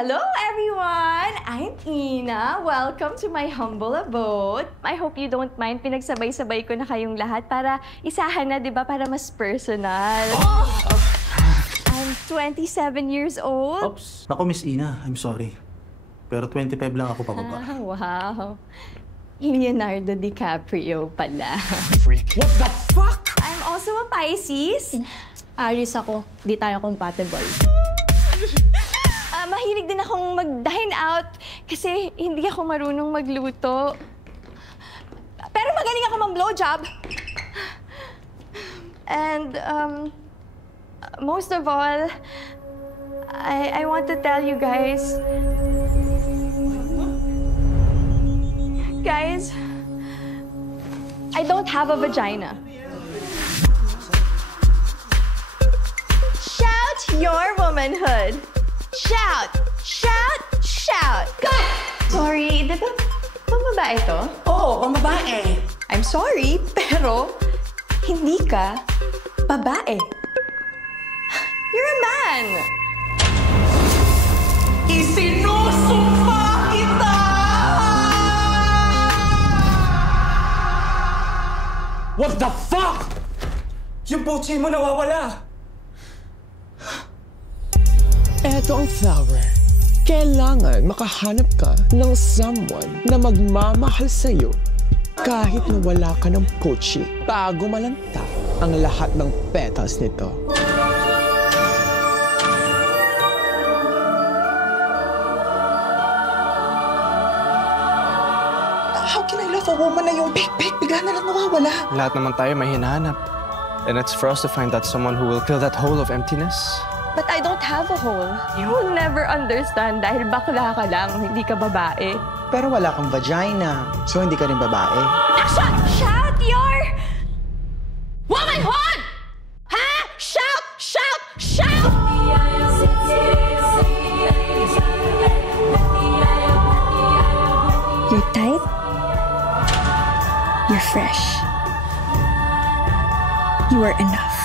Hello everyone! I'm Ina. Welcome to my humble abode. I hope you don't mind pinagsabay-sabay ko na kayong lahat para isahan na, di ba? Para mas personal. Oh! I'm 27 years old. Oops. Naku, Miss Ina. I'm sorry. Pero 25 lang ako pababa. Wow. Leonardo DiCaprio pala. Freak. What the fuck? I'm also a Pisces. Aries ako. Di tayo compatible. Mahilig din akong mag-dine out kasi hindi ako marunong magluto. Pero magaling ako mag-blowjob. And most of all, I want to tell you guys, I don't have a vagina. Shout your womanhood. Shout! Shout! Shout! Go! Sorry, di ba pambabae to? Oo, pambabae. I'm sorry, pero hindi ka babae. You're a man! Isinusumpa kita! What the fuck? Yung pochi mo nawawala. Eto ang flower. Kailangan makahanap ka ng someone na magmamahal sa'yo kahit na wala ka ng pochi bago malanta ang lahat ng petals nito. How can I love a woman na yung big, bigla na lang nawawala? Lahat naman tayo may hinahanap. And it's for us to find that someone who will fill that hole of emptiness. But I don't have a hole. You will never understand dahil bakla ka lang, hindi ka babae. Pero wala kang vagina, so hindi ka rin babae. Action! Shout your womanhood! Ha? Shout! Shout! Shout! You're tight. You're fresh. You are enough.